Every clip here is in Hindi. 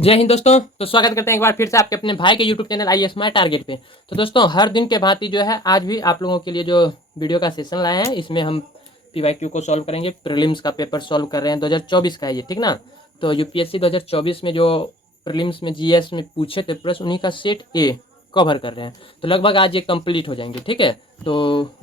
जय हिंद दोस्तों। तो स्वागत करते हैं एक बार फिर से आपके अपने भाई के यूट्यूब चैनल आई स्मार्ट टारगेट पे। तो दोस्तों हर दिन के भांति जो है आज भी आप लोगों के लिए जो वीडियो का सेशन लाए हैं इसमें हम पीवाईक्यू को सॉल्व करेंगे। प्रीलिम्स का पेपर सॉल्व कर रहे हैं 2024 का है ये, ठीक ना। तो यूपीएससी 2024 में जो प्रीलिम्स में जीएस में पूछे थे प्रश्न उन्हीं का सेट ए कवर कर रहे हैं। तो लगभग आज ये कंप्लीट हो जाएंगे, ठीक है। तो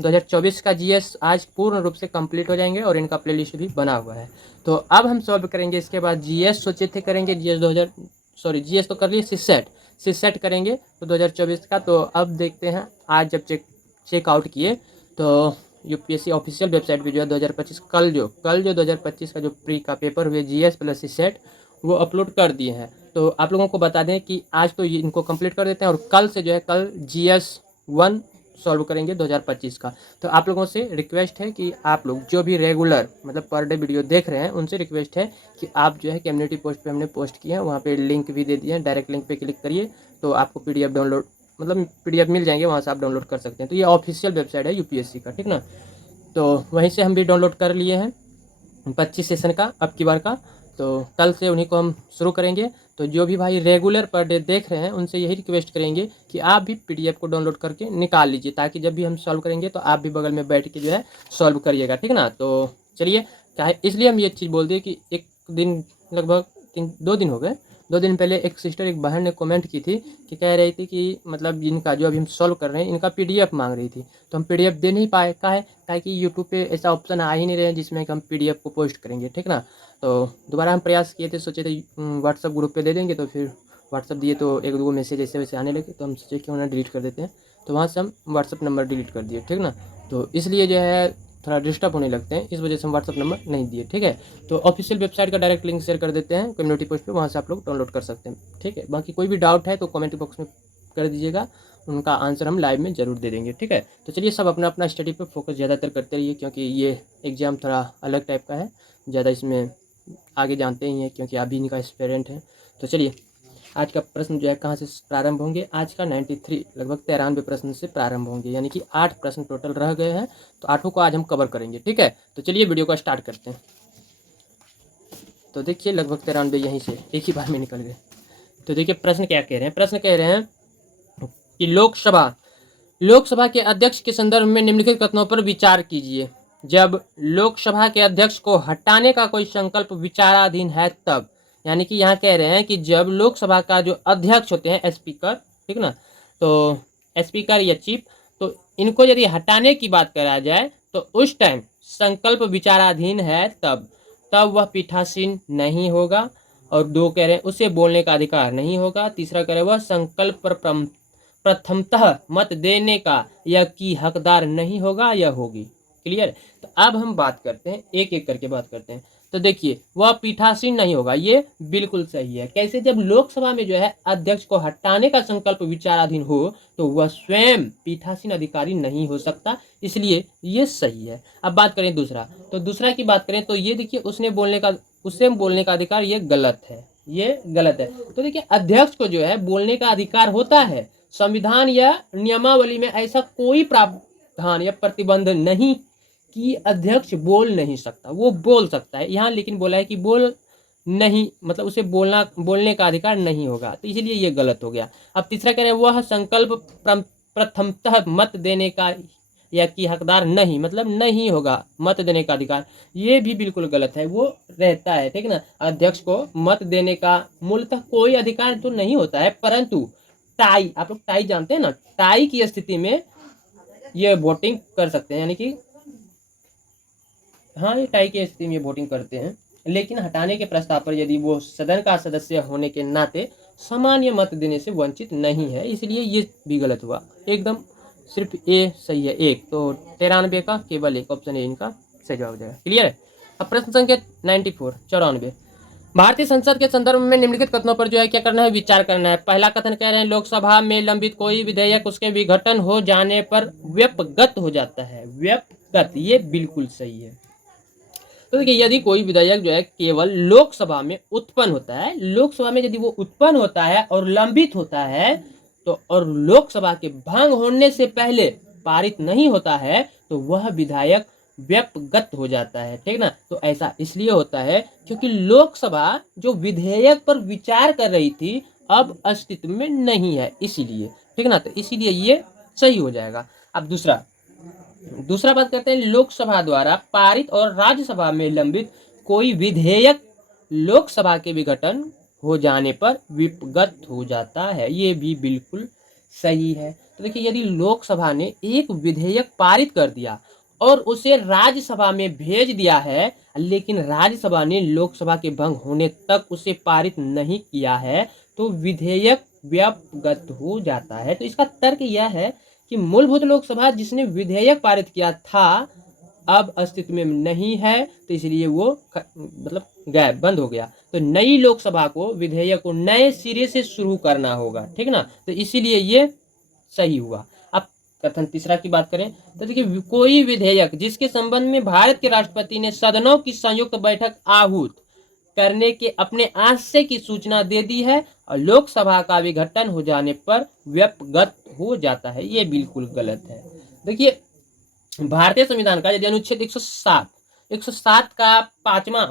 2024 का जीएस आज पूर्ण रूप से कंप्लीट हो जाएंगे और इनका प्लेलिस्ट भी बना हुआ है। तो अब हम सॉल्व करेंगे। इसके बाद जीएस सोचे थे करेंगे, जीएस तो कर लिए, सिसेट करेंगे तो 2024 का। तो अब देखते हैं, आज जब चेकआउट किए तो यूपीएससी ऑफिशियल वेबसाइट पे जो है 2025 कल जो 2025 का जो प्री का पेपर हुए जीएस प्लस सिसेट वो अपलोड कर दिए हैं। तो आप लोगों को बता दें कि आज तो ये इनको कंप्लीट कर देते हैं और कल से जो है कल जीएस 1 सॉल्व करेंगे 2025 का। तो आप लोगों से रिक्वेस्ट है कि आप लोग जो भी रेगुलर मतलब पर डे वीडियो देख रहे हैं उनसे रिक्वेस्ट है कि आप जो है कम्युनिटी पोस्ट पे हमने पोस्ट किए हैं, वहाँ पे लिंक भी दे दिए हैं, डायरेक्ट लिंक पे क्लिक करिए तो आपको पीडीएफ डाउनलोड मतलब पीडीएफ मिल जाएंगे, वहाँ से आप डाउनलोड कर सकते हैं। तो ये ऑफिशियल वेबसाइट है यूपीएससी का, ठीक ना। तो वहीं से हम भी डाउनलोड कर लिए हैं 25 सेशन का अब की बार का। तो कल से उन्हीं को हम शुरू करेंगे। तो जो भी भाई रेगुलर पर डे देख रहे हैं उनसे यही रिक्वेस्ट करेंगे कि आप भी पीडीएफ को डाउनलोड करके निकाल लीजिए, ताकि जब भी हम सॉल्व करेंगे तो आप भी बगल में बैठ के जो है सॉल्व करिएगा, ठीक ना। तो चलिए, क्या है इसलिए हम ये चीज़ बोल दिए कि एक दिन लगभग 2 दिन हो गए, 2 दिन पहले एक सिस्टर एक बहन ने कमेंट की थी कि कह रही थी कि मतलब इनका जो अभी हम सॉल्व कर रहे हैं इनका पीडीएफ मांग रही थी। तो हम पीडीएफ दे नहीं पाए, का है ताकि यूट्यूब पे ऐसा ऑप्शन आ ही नहीं रहे जिसमें कि हम पीडीएफ को पोस्ट करेंगे, ठीक ना। तो दोबारा हम प्रयास किए थे, सोचे थे व्हाट्सअप ग्रुप पे दे देंगे, तो फिर व्हाट्सअप दिए तो एक दो मैसेज ऐसे वैसे आने लगे, तो हम सोचे कि उन्हें डिलीट कर देते हैं। तो वहाँ से हम व्हाट्सअप नंबर डिलीट कर दिए, ठीक ना। तो इसलिए जो है थोड़ा डिस्टर्ब होने लगते हैं, इस वजह से हम व्हाट्सअप नंबर नहीं दिए, ठीक है। तो ऑफिशियल वेबसाइट का डायरेक्ट लिंक शेयर कर देते हैं कम्युनिटी पोस्ट पे, वहाँ से आप लोग डाउनलोड कर सकते हैं, ठीक है। बाकी कोई भी डाउट है तो कमेंट बॉक्स में कर दीजिएगा, उनका आंसर हम लाइव में ज़रूर दे देंगे, ठीक है। तो चलिए सब अपना अपना स्टडी पे फोकस ज़्यादातर करते रहिए, क्योंकि ये एग्ज़ाम थोड़ा अलग टाइप का है, ज़्यादा इसमें आगे जानते ही हैं क्योंकि आप भी इनका एस्पिरेंट हैं। तो चलिए, आज का प्रश्न जो है कहाँ से प्रारंभ होंगे, आज का 93 लगभग 93 प्रश्न से प्रारंभ होंगे, यानी कि 8 प्रश्न टोटल रह गए हैं। तो 8 को आज हम कवर करेंगे, ठीक है। तो चलिए वीडियो को स्टार्ट करते हैं। तो देखिए लगभग 93 यहीं से एक ही बार में निकल गए। तो देखिए प्रश्न क्या कह रहे हैं। प्रश्न कह रहे हैं कि लोकसभा के अध्यक्ष के संदर्भ में निम्नलिखित कथनों पर विचार कीजिए। जब लोकसभा के अध्यक्ष को हटाने का कोई संकल्प विचाराधीन है तब, यानी कि यहाँ कह रहे हैं कि जब लोकसभा का जो अध्यक्ष होते हैं स्पीकर, ठीक ना, तो स्पीकर या चीफ, तो इनको यदि हटाने की बात करा जाए तो उस टाइम संकल्प विचाराधीन है तब वह पीठासीन नहीं होगा। और 2 कह रहे हैं उसे बोलने का अधिकार नहीं होगा। तीसरा कह रहे हैं वह संकल्प पर प्रथमतः मत देने का या की हकदार नहीं होगा या होगी। क्लियर। तो अब हम बात करते हैं, एक एक करके बात करते हैं। तो देखिए वह पीठासीन नहीं होगा, ये बिल्कुल सही है। कैसे? जब लोकसभा में जो है अध्यक्ष को हटाने का संकल्प विचाराधीन हो तो वह स्वयं पीठासीन अधिकारी नहीं हो सकता, इसलिए ये सही है। अब बात करें दूसरा, तो दूसरा की बात करें तो ये देखिए उससे बोलने का अधिकार, ये गलत है, ये गलत है। तो देखिए अध्यक्ष को जो है बोलने का अधिकार होता है। संविधान या नियमावली में ऐसा कोई प्रावधान या प्रतिबंध नहीं कि अध्यक्ष बोल नहीं सकता, वो बोल सकता है। यहाँ लेकिन बोला है कि बोल नहीं, मतलब उसे बोलने का अधिकार नहीं होगा, तो इसलिए ये गलत हो गया। अब तीसरा कह रहे हैं वह संकल्प प्रथमतः मत देने का या कि हकदार नहीं, मतलब नहीं होगा मत देने का अधिकार, ये भी बिल्कुल गलत है। वो रहता है, ठीक ना। अध्यक्ष को मत देने का मूलतः कोई अधिकार तो नहीं होता है, परंतु टाई, आप लोग टाई जानते हैं ना, टाई की स्थिति में ये वोटिंग कर सकते हैं, यानी कि हाँ ये टाई की स्थिति में वोटिंग करते हैं। लेकिन हटाने के प्रस्ताव पर यदि वो सदन का सदस्य होने के नाते सामान्य मत देने से वंचित नहीं है, इसलिए ये भी गलत हुआ। एकदम सिर्फ ए सही है, एक। तो 93 का केवल एक ऑप्शन ए इनका सही जवाब हो जाएगा। क्लियर है। अब प्रश्न संख्या 94 भारतीय संसद के संदर्भ में निम्नलिखित कथनों पर जो है क्या करना है, विचार करना है। पहला कथन कह रहे हैं लोकसभा में लंबित कोई विधेयक उसके विघटन हो जाने पर व्यपगत हो जाता है। व्यपगत, ये बिल्कुल सही है। तो देखिए यदि कोई विधेयक जो है केवल लोकसभा में उत्पन्न होता है, लोकसभा में यदि वो उत्पन्न होता है और लंबित होता है तो, और लोकसभा के भंग होने से पहले पारित नहीं होता है, तो वह विधेयक व्यपगत हो जाता है, ठीक ना। तो ऐसा इसलिए होता है क्योंकि लोकसभा जो विधेयक पर विचार कर रही थी अब अस्तित्व में नहीं है, इसीलिए, ठीक ना। तो इसीलिए ये सही हो जाएगा। अब दूसरा दूसरा बात करते हैं, लोकसभा द्वारा पारित और राज्यसभा में लंबित कोई विधेयक लोकसभा के विघटन हो जाने पर विपगत हो जाता है। ये भी बिल्कुल सही है। तो देखिए, यदि लोकसभा ने एक विधेयक पारित कर दिया और उसे राज्यसभा में भेज दिया है, लेकिन राज्यसभा ने लोकसभा के भंग होने तक उसे पारित नहीं किया है, तो विधेयक व्यपगत हो जाता है। तो इसका तर्क यह है कि मूलभूत लोकसभा जिसने विधेयक पारित किया था अब अस्तित्व में नहीं है, तो इसलिए वो मतलब गायब, बंद हो गया। तो नई लोकसभा को विधेयक को नए सिरे से शुरू करना होगा, ठीक ना। तो इसीलिए ये सही हुआ। अब कथन तीसरा की बात करें तो देखिए, कोई विधेयक जिसके संबंध में भारत के राष्ट्रपति ने सदनों की संयुक्त बैठक आहूत करने के अपने आशय की सूचना दे दी है और लोकसभा का विघटन हो जाने पर व्यपगत हो जाता है, ये बिल्कुल गलत है। देखिए, भारतीय संविधान का यदि अनुच्छेद 107 का 5वां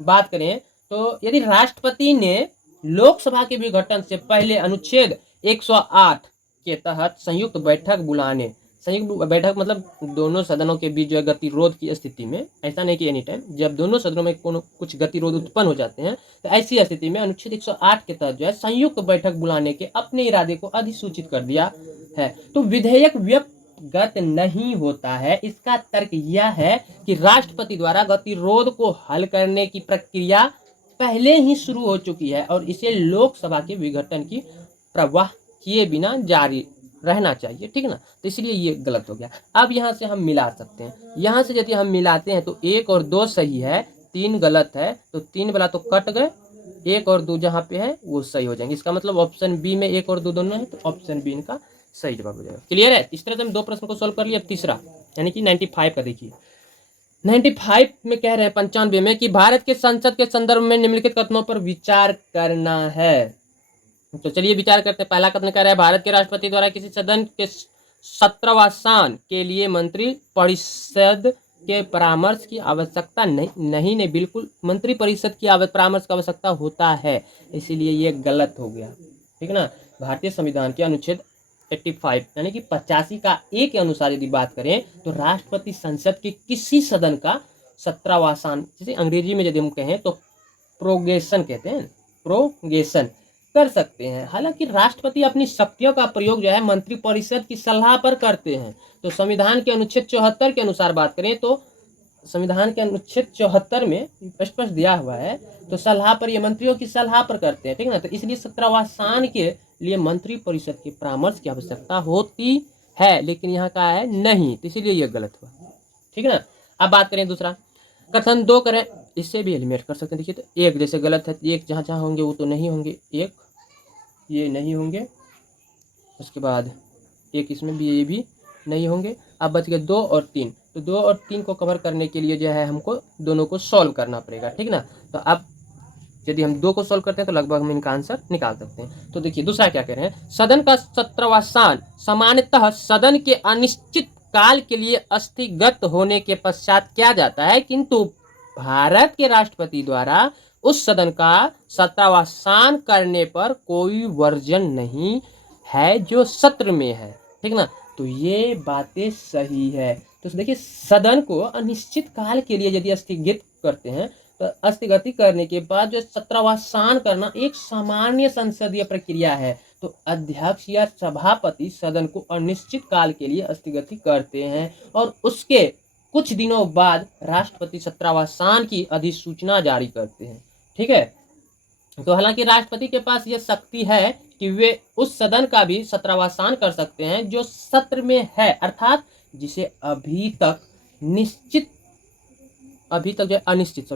बात करें तो यदि राष्ट्रपति ने लोकसभा के विघटन से पहले अनुच्छेद 108 के तहत संयुक्त बैठक बुलाने, संयुक्त बैठक मतलब दोनों सदनों के बीच जो है गतिरोध की स्थिति में, ऐसा नहीं कि एनी टाइम, जब दोनों सदनों में कुछ गतिरोध उत्पन्न हो जाते हैं तो ऐसी स्थिति में अनुच्छेद 108 के तहत जो है संयुक्त बैठक बुलाने के अपने इरादे को अधिसूचित कर दिया है, तो विधेयक व्यपगत नहीं होता है। इसका तर्क यह है कि राष्ट्रपति द्वारा गतिरोध को हल करने की प्रक्रिया पहले ही शुरू हो चुकी है और इसे लोकसभा के विघटन की प्रवाह किए बिना जारी रहना चाहिए, ठीक ना। तो इसलिए ये गलत हो गया। अब यहाँ से हम मिला सकते हैं, यहाँ से यदि हम मिलाते हैं तो 1 और 2 सही है, 3 गलत है, तो 3 वाला तो कट गए, 1 और 2 जहाँ पे है वो सही हो जाएंगे। इसका मतलब ऑप्शन बी में 1 और 2 दोनों है, तो ऑप्शन बी इनका सही जवाब हो जाएगा। क्लियर है। इस तरह से हम 2 प्रश्न को सोल्व कर लिए। अब तीसरा यानी कि 95 का देखिए, 95 में कह रहे हैं 95 में कि भारत के संसद के संदर्भ में निम्नलिखित कथनों पर विचार करना है। तो चलिए विचार करते हैं। पहला कथन कह रहा है, भारत के राष्ट्रपति द्वारा किसी सदन के 17वां स्थान के लिए मंत्री परिषद के परामर्श की आवश्यकता नहीं, बिल्कुल मंत्री परिषद की परामर्श की आवश्यकता होता है, इसीलिए ये गलत हो गया, ठीक ना। भारतीय संविधान के अनुच्छेद 85 यानी कि 85 का ए के अनुसार यदि बात करें तो राष्ट्रपति संसद के किसी सदन का 17वां स्थान, जैसे अंग्रेजी में यदि हम कहें तो प्रोगेशन कहते हैं, प्रोगेशन कर सकते हैं। हालांकि राष्ट्रपति अपनी शक्तियों का प्रयोग जो है मंत्री परिषद की सलाह पर करते हैं। तो संविधान के अनुच्छेद 74 के अनुसार बात करें तो संविधान के अनुच्छेद 74 में स्पष्ट दिया हुआ है, तो सलाह पर, ये मंत्रियों की सलाह पर करते हैं, ठीक ना। तो इसलिए 17वां स्थान के लिए मंत्री परिषद के परामर्श की आवश्यकता होती है, लेकिन यहाँ का है नहीं, तो इसीलिए यह गलत हुआ, ठीक ना। अब बात करें दूसरा कथन 2 करें, इससे भी एलिमिनेट कर सकते हैं। देखिए, तो 1 जैसे गलत है, 1 जहाँ जहाँ होंगे वो तो नहीं होंगे, 1 ये नहीं होंगे, उसके बाद 1 इसमें भी, ये भी नहीं होंगे। अब बच गए 2 और 3, तो 2 और 3 को कवर करने के लिए जो है हमको दोनों को सॉल्व करना पड़ेगा, ठीक ना। तो अब यदि हम 2 को सॉल्व करते हैं तो लगभग हम इनका आंसर निकाल सकते हैं। तो देखिए दूसरा क्या कह रहे हैं, सदन का 17वां स्थान सामान्यतः सदन के अनिश्चित काल के लिए स्थगित होने के पश्चात किया जाता है, किंतु भारत के राष्ट्रपति द्वारा उस सदन का 17वां स्थान करने पर कोई वर्जन नहीं है जो सत्र में है, ठीक ना। तो ये बातें सही है। तो देखिए, सदन को अनिश्चित काल के लिए यदि स्थगित करते हैं तो स्थगित करने के बाद जो 17वां स्थान करना एक सामान्य संसदीय प्रक्रिया है। तो अध्यक्ष या सभापति सदन को अनिश्चित काल के लिए स्थगित करते हैं और उसके कुछ दिनों बाद राष्ट्रपति 17वां स्थान की अधिसूचना जारी करते हैं, ठीक है। तो हालांकि राष्ट्रपति के पास यह शक्ति है कि वे उस सदन का भी 17वां स्थान कर सकते हैं जो सत्र में है, अर्थात जिसे अभी तक जो अनिश्चित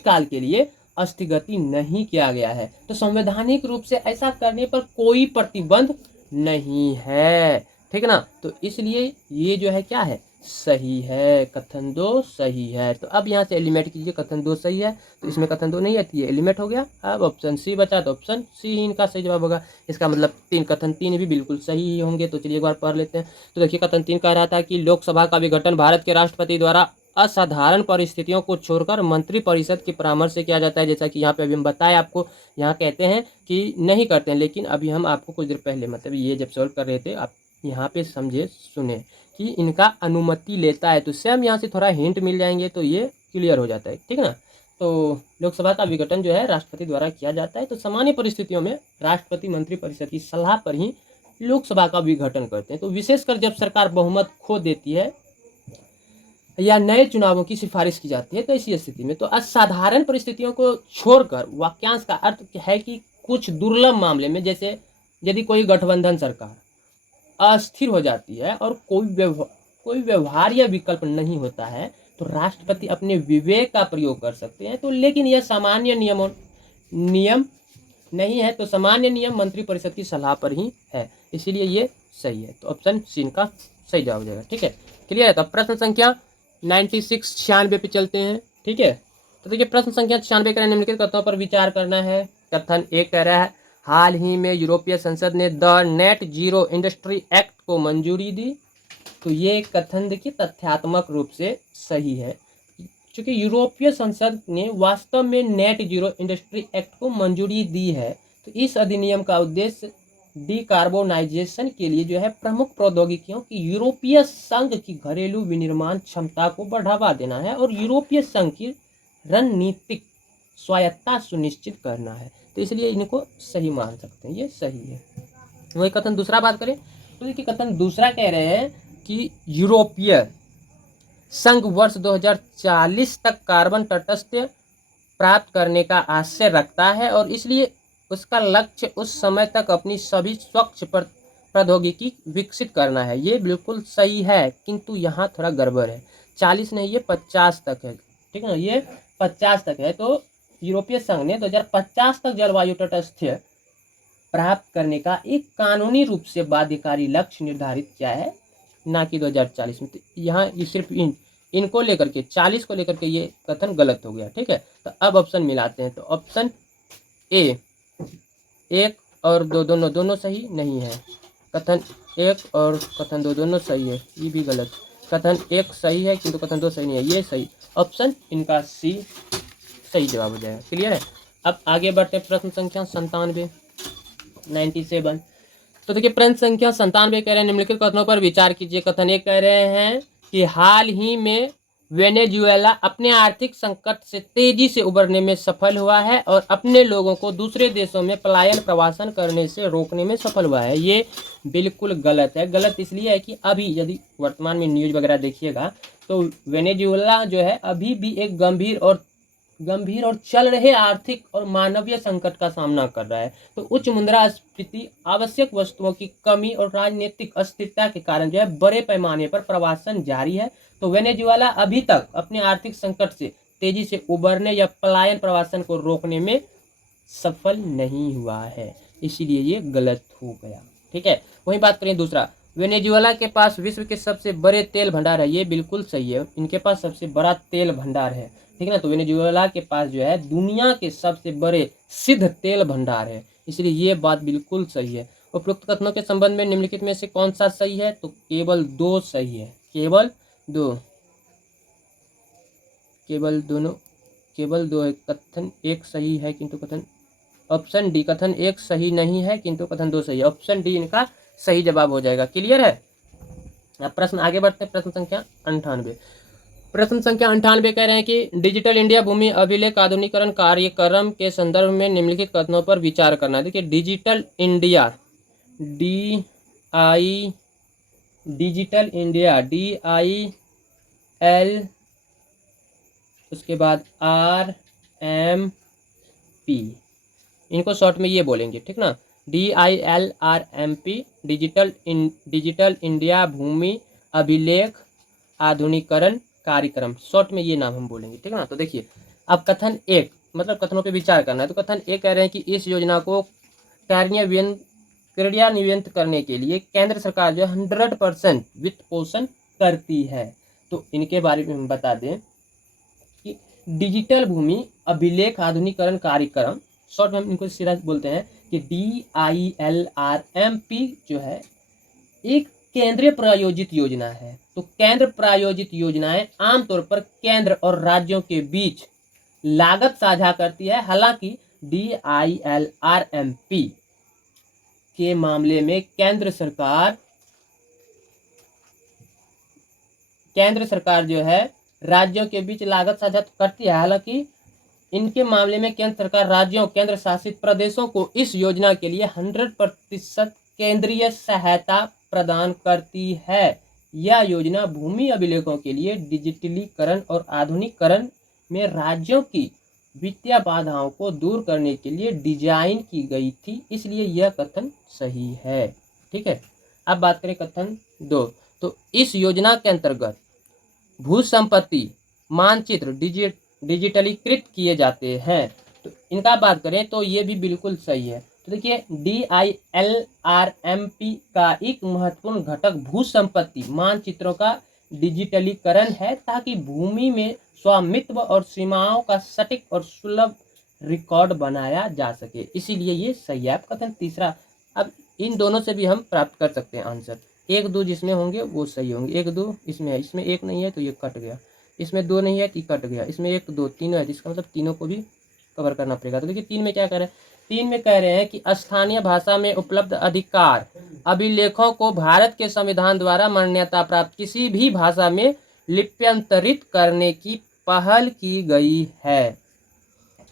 काल के लिए स्थगित नहीं किया गया है। तो संवैधानिक रूप से ऐसा करने पर कोई प्रतिबंध नहीं है, ठीक ना। तो इसलिए ये जो है क्या है, सही है, कथन 2 सही है। तो अब यहाँ से एलिमिनेट कीजिए, कथन 2 सही है तो इसमें कथन 2 नहीं आती है, एलिमिनेट हो गया। अब ऑप्शन सी बचा तो ऑप्शन सी ही इनका सही जवाब होगा। इसका मतलब कथन 3 भी बिल्कुल सही ही होंगे। तो चलिए एक बार पढ़ लेते हैं। तो देखिए कथन 3 कह रहा था कि लोकसभा का विघटन भारत के राष्ट्रपति द्वारा असाधारण परिस्थितियों को छोड़कर मंत्रिपरिषद के परामर्श से किया जाता है। जैसा कि यहाँ पे अभी हम बताए आपको, यहाँ कहते हैं कि नहीं करते हैं, लेकिन अभी हम आपको कुछ देर पहले मतलब ये जब सॉल्व कर रहे थे आप यहाँ पे समझे सुने कि इनका अनुमति लेता है। तो सेम यहाँ से थोड़ा हिंट मिल जाएंगे तो ये क्लियर हो जाता है, ठीक है ना। तो लोकसभा का विघटन जो है राष्ट्रपति द्वारा किया जाता है। तो सामान्य परिस्थितियों में राष्ट्रपति मंत्रिपरिषद की सलाह पर ही लोकसभा का विघटन करते हैं। तो विशेषकर जब सरकार बहुमत खो देती है या नए चुनावों की सिफारिश की जाती है तो ऐसी स्थिति में तो असाधारण परिस्थितियों को छोड़कर वाक्यांश का अर्थ है कि कुछ दुर्लभ मामले में, जैसे यदि कोई गठबंधन सरकार अस्थिर हो जाती है और कोई व्यवहार या विकल्प नहीं होता है तो राष्ट्रपति अपने विवेक का प्रयोग कर सकते हैं। तो लेकिन यह सामान्य नियम नहीं है। तो सामान्य नियम मंत्रिपरिषद की सलाह पर ही है, इसीलिए ये सही है। तो ऑप्शन सी का सही जवाब हो जाएगा, ठीक है, क्लियर है। तो प्रश्न संख्या 96 पे चलते हैं, ठीक है। तो देखिए प्रश्न संख्या 96 का निम्नलिखित कथनों पर विचार करना है। कथन 1 कह रहा है हाल ही में यूरोपीय संसद ने the net zero industry act को मंजूरी दी। तो ये कथन देखिए तथ्यात्मक रूप से सही है, क्योंकि यूरोपीय संसद ने वास्तव में नेट जीरो इंडस्ट्री एक्ट को मंजूरी दी है। तो इस अधिनियम का उद्देश्य डिकार्बोनाइजेशन के लिए जो है प्रमुख प्रौद्योगिकियों की यूरोपीय संघ की घरेलू विनिर्माण क्षमता को बढ़ावा देना है और यूरोपीय संघ की रणनीतिक स्वायत्तता सुनिश्चित करना है। तो इसलिए इनको सही मान सकते हैं, ये सही है। वही कथन दूसरा बात करें तो देखिए कथन दूसरा कह रहे हैं कि यूरोपीय संघ वर्ष 2040 तक कार्बन तटस्थ्य प्राप्त करने का आशय रखता है और इसलिए उसका लक्ष्य उस समय तक अपनी सभी स्वच्छ प्रौद्योगिकी विकसित करना है। ये बिल्कुल सही है, किंतु यहाँ थोड़ा गड़बड़ है। 40 नहीं, ये 50 तक है, ठीक है ना, ये 50 तक है। तो यूरोपीय संघ ने 2050 तक जलवायु तटस्थ्य प्राप्त करने का एक कानूनी रूप से बाध्यकारी लक्ष्य निर्धारित किया है, ना कि 2040 में। तो यहाँ ये सिर्फ इनको लेकर के 40 को लेकर के ये कथन गलत हो गया, ठीक है। तो अब ऑप्शन मिलाते हैं। तो ऑप्शन ए 1 और 2 दोनों सही नहीं है। कथन 1 और कथन 2 दोनों सही है, ये भी गलत। कथन 1 सही है किंतु कथन 2 सही नहीं है, ये सही। ऑप्शन इनका सी सही जवाब हो जाएगा, क्लियर है। अब आगे बढ़ते हैं प्रश्न संख्या 97। तो देखिए प्रश्न संख्या 97 कह रहे हैं निम्नलिखित कथनों पर विचार कीजिए। कथन 1 कह रहे हैं कि हाल ही में वेनेजुएला अपने आर्थिक संकट से तेजी से उबरने में सफल हुआ है और अपने लोगों को दूसरे देशों में पलायन प्रवासन करने से रोकने में सफल हुआ है। ये बिल्कुल गलत है। गलत इसलिए है कि अभी यदि वर्तमान में न्यूज वगैरह देखिएगा तो वेनेजुएला जो है अभी भी एक गंभीर और चल रहे आर्थिक और मानवीय संकट का सामना कर रहा है। तो उच्च मुद्रास्फीति, आवश्यक वस्तुओं की कमी और राजनीतिक अस्थिरता के कारण जो है बड़े पैमाने पर प्रवासन जारी है। तो वेनेजुएला अभी तक अपने आर्थिक संकट से तेजी से उबरने या पलायन प्रवासन को रोकने में सफल नहीं हुआ है, इसीलिए ये गलत हो गया, ठीक है। वही बात करें दूसरा, वेनेजुएला के पास विश्व के सबसे बड़े तेल भंडार है, ये बिल्कुल सही है। इनके पास सबसे बड़ा तेल भंडार है, ठीक है ना। तो वेनेजुएला के पास जो है दुनिया के सबसे बड़े सिद्ध तेल भंडार है, इसलिए ये बात बिल्कुल सही है। उपरोक्त कथनों के संबंध में निम्नलिखित में से कौन सा सही है? तो केवल 2 सही है, केवल 2 है। कथन 1 सही है किंतु कथन ऑप्शन डी, कथन 1 सही नहीं है किंतु कथन 2 सही है। ऑप्शन डी इनका सही जवाब हो जाएगा, क्लियर है। अब प्रश्न आगे बढ़ते हैं। प्रश्न संख्या 98। प्रश्न संख्या 98 कह रहे हैं कि डिजिटल इंडिया भूमि अभिलेख आधुनिकीकरण कार्यक्रम के संदर्भ में निम्नलिखित कथनों पर विचार करना है। देखिए डिजिटल इंडिया DIL उसके बाद RMP, इनको शॉर्ट में ये बोलेंगे, ठीक ना, DILRMP, डिजिटल इंडिया भूमि अभिलेख आधुनिकीकरण कार्यक्रम, शॉर्ट में ये नाम हम बोलेंगे, ठीक है ना। तो देखिए अब कथन 1 मतलब कथनों पे विचार करना है। तो कथन 1 कह रहे हैं कि इस योजना को क्रियान्वित करने के लिए केंद्र सरकार जो है 100% वित्त पोषण करती है। तो इनके बारे में हम बता दें कि डिजिटल भूमि अभिलेख आधुनिकीकरण कार्यक्रम, शॉर्ट में हम इनको सीधा बोलते हैं कि DILRMP जो है एक केंद्रीय प्रायोजित योजना है। तो केंद्र प्रायोजित योजनाएं आमतौर पर केंद्र और राज्यों के बीच लागत साझा करती है। हालांकि DILRMP के मामले में केंद्र सरकार जो है राज्यों के बीच लागत साझा करती है। हालांकि इनके मामले में केंद्र सरकार राज्यों केंद्र शासित प्रदेशों को इस योजना के लिए 100% केंद्रीय सहायता प्रदान करती है। यह योजना भूमि अभिलेखों के लिए डिजिटलीकरण और आधुनिकीकरण में राज्यों की वित्तीय बाधाओं को दूर करने के लिए डिजाइन की गई थी, इसलिए यह कथन सही है। ठीक है, अब बात करें कथन 2। तो इस योजना के अंतर्गत भू संपत्ति मानचित्र डिजिटलीकृत किए जाते हैं। तो इनका बात करें तो ये भी बिल्कुल सही है। तो देखिए DILRMP का एक महत्वपूर्ण घटक भू संपत्ति मानचित्रों का डिजिटलीकरण है, ताकि भूमि में स्वामित्व और सीमाओं का सटीक और सुलभ रिकॉर्ड बनाया जा सके, इसीलिए ये सही है। कथन तीसरा, अब इन दोनों से भी हम प्राप्त कर सकते हैं आंसर। 1 2 जिसमें होंगे वो सही होंगे। 1 2 इसमें है, इसमें 1 नहीं है तो ये कट गया, इसमें 2 नहीं है तो कट गया, इसमें 1 2 3 है, जिसका मतलब तीनों को भी कवर करना पड़ेगा। तो देखिए 3 में क्या कह रहे हैं, 3 में कह रहे हैं कि स्थानीय भाषा में उपलब्ध अधिकार अभिलेखों को भारत के संविधान द्वारा मान्यता प्राप्त किसी भी भाषा में लिप्यंतरित करने की पहल की गई है।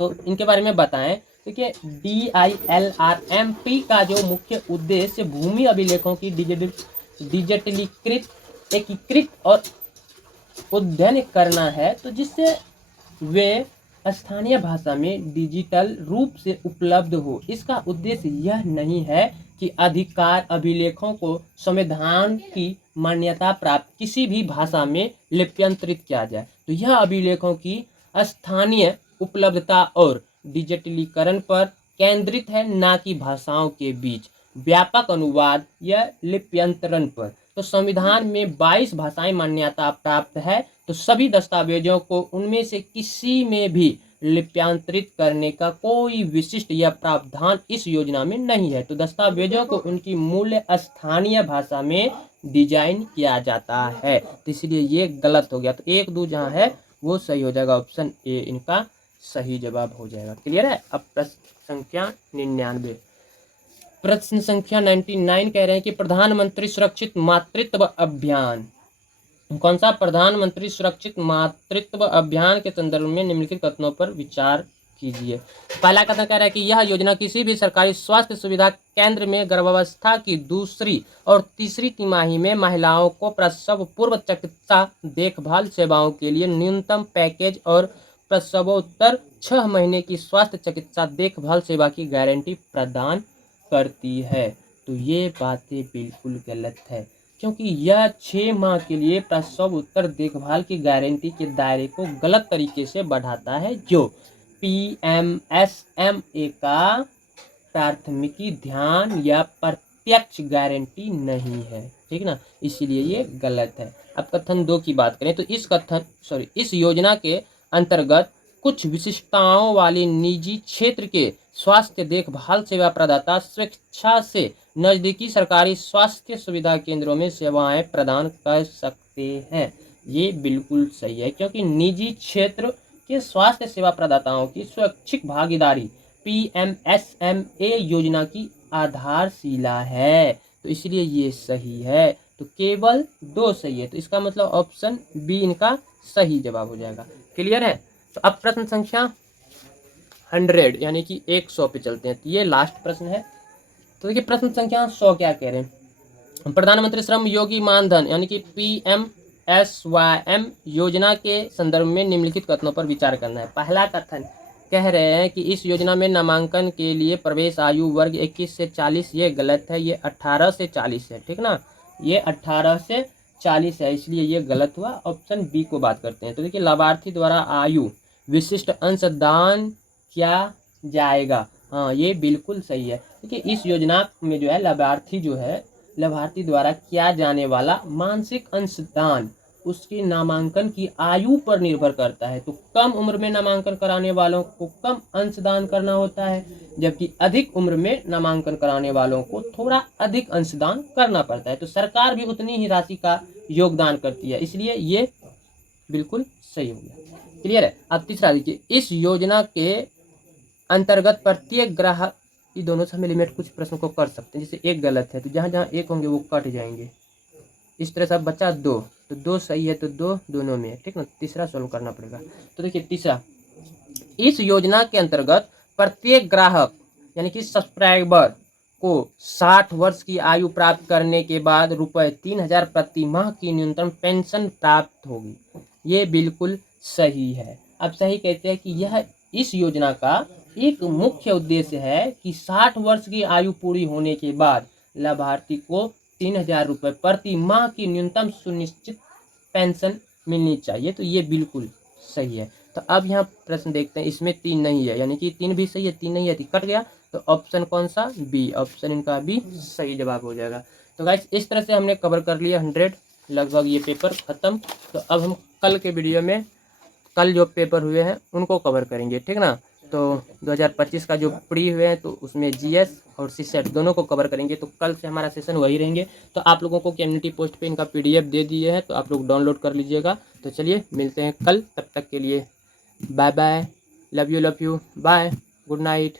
तो इनके बारे में बताएं। देखिए DILRMP का जो मुख्य उद्देश्य भूमि अभिलेखों की डिजिटलीकृत एकीकृत और अध्ययन करना है, तो जिससे वे स्थानीय भाषा में डिजिटल रूप से उपलब्ध हो। इसका उद्देश्य यह नहीं है कि अधिकार अभिलेखों को संविधान की मान्यता प्राप्त किसी भी भाषा में लिप्यंतरित किया जाए। तो यह अभिलेखों की स्थानीय उपलब्धता और डिजिटलीकरण पर केंद्रित है, ना कि भाषाओं के बीच व्यापक अनुवाद या लिप्यंतरण पर। तो संविधान में 22 भाषाएं मान्यता प्राप्त है, तो सभी दस्तावेजों को उनमें से किसी में भी लिप्यांतरित करने का कोई विशिष्ट या प्रावधान इस योजना में नहीं है। तो दस्तावेजों को उनकी मूल स्थानीय भाषा में डिजाइन किया जाता है, तो इसलिए ये गलत हो गया। तो 1 2 जहाँ है वो सही हो जाएगा, ऑप्शन ए इनका सही जवाब हो जाएगा। क्लियर है। अब प्रश्न संख्या 99। प्रश्न संख्या 99 कह रहे हैं कि प्रधानमंत्री सुरक्षित मातृत्व अभियान, कौन सा प्रधानमंत्री सुरक्षित मातृत्व अभियान के संदर्भ में निम्नलिखित कथनों पर विचार कीजिए। पहला कथन कह रहा है कि यह योजना किसी भी सरकारी स्वास्थ्य सुविधा केंद्र में गर्भावस्था की दूसरी और तीसरी तिमाही में महिलाओं को प्रसव पूर्व चिकित्सा देखभाल सेवाओं के लिए न्यूनतम पैकेज और प्रसवोत्तर 6 महीने की स्वास्थ्य चिकित्सा देखभाल सेवा की गारंटी प्रदान करती है। तो ये बातें बिल्कुल गलत है, क्योंकि यह 6 माह के लिए प्रसव उत्तर देखभाल की गारंटी के दायरे को गलत तरीके से बढ़ाता है, जो PMSMA का प्राथमिकी ध्यान या प्रत्यक्ष गारंटी नहीं है। ठीक ना, इसीलिए ये गलत है। अब कथन 2 की बात करें तो इस योजना के अंतर्गत कुछ विशिष्टताओं वाले निजी क्षेत्र के स्वास्थ्य देखभाल सेवा प्रदाता स्वेच्छा से नजदीकी सरकारी स्वास्थ्य सुविधा केंद्रों में सेवाएं प्रदान कर सकते हैं। ये बिल्कुल सही है, क्योंकि निजी क्षेत्र के स्वास्थ्य सेवा प्रदाताओं की स्वैच्छिक भागीदारी PMSMA योजना की आधारशिला है, तो इसलिए ये सही है। तो केवल 2 सही है, तो इसका मतलब ऑप्शन बी इनका सही जवाब हो जाएगा। क्लियर है। तो अब प्रश्न संख्या 100 यानी कि 100 पे चलते हैं। तो ये लास्ट प्रश्न है। तो देखिए प्रश्न संख्या 100 क्या कह रहे हैं, प्रधानमंत्री श्रम योगी मानधन यानी कि PMSYM योजना के संदर्भ में निम्नलिखित कथनों पर विचार करना है। पहला कथन कह रहे हैं कि इस योजना में नामांकन के लिए प्रवेश आयु वर्ग 21 से 40, ये गलत है, ये 18 से 40 है। ठीक ना, ये 18 से 40 है, इसलिए ये गलत हुआ। ऑप्शन बी को बात करते हैं। तो देखिए लाभार्थी द्वारा आयु विशिष्ट अंशदान किया जाएगा, हाँ ये बिल्कुल सही है। देखिए इस योजना में जो है लाभार्थी जो है लाभार्थी द्वारा किया जाने वाला मासिक अंशदान उसके नामांकन की आयु पर निर्भर करता है। तो कम उम्र में नामांकन कराने वालों को कम अंशदान करना होता है, जबकि अधिक उम्र में नामांकन कराने वालों को थोड़ा अधिक अंशदान करना पड़ता है। तो सरकार भी उतनी ही राशि का योगदान करती है, इसलिए ये बिल्कुल सही हो गया। क्लियर है। अब तीसरा देखिए, इस योजना के अंतर्गत प्रत्येक ग्राहक, ये दोनों से हम लिमिट कुछ प्रश्नों को कर सकते हैं। जैसे एक गलत है तो जहाँ जहाँ एक होंगे वो कट जाएंगे। इस तरह से अब बचा 2, तो 2 सही है तो 2 दोनों में है, ठीक ना। तीसरा सॉल्व करना पड़ेगा। तो देखिए तीसरा, इस योजना के अंतर्गत प्रत्येक ग्राहक यानी कि सब्सक्राइबर को 60 वर्ष की आयु प्राप्त करने के बाद ₹3000 प्रति माह की न्यूनतम पेंशन प्राप्त होगी। ये बिल्कुल सही है। अब सही कहते हैं कि यह इस योजना का एक मुख्य उद्देश्य है कि 60 वर्ष की आयु पूरी होने के बाद लाभार्थी को ₹3000 प्रति माह की न्यूनतम सुनिश्चित पेंशन मिलनी चाहिए। तो ये बिल्कुल सही है। तो अब यहाँ प्रश्न देखते हैं, इसमें 3 नहीं है, यानी कि 3 भी सही है, 3 नहीं है तो कट गया। तो ऑप्शन कौन सा? बी, ऑप्शन इनका बी सही जवाब हो जाएगा। तो गाइस इस तरह से हमने कवर कर लिया 100 लगभग, ये पेपर ख़त्म। तो अब हम कल के वीडियो में कल जो पेपर हुए हैं उनको कवर करेंगे, ठीक ना। तो 2025 का जो प्री हुए हैं तो उसमें जीएस और सीसेट दोनों को कवर करेंगे। तो कल से हमारा सेशन वही रहेंगे। तो आप लोगों को कम्युनिटी पोस्ट पे इनका पीडीएफ दे दिए हैं, तो आप लोग डाउनलोड कर लीजिएगा। तो चलिए मिलते हैं कल, तब तक के लिए bye bye, love you bye, good night.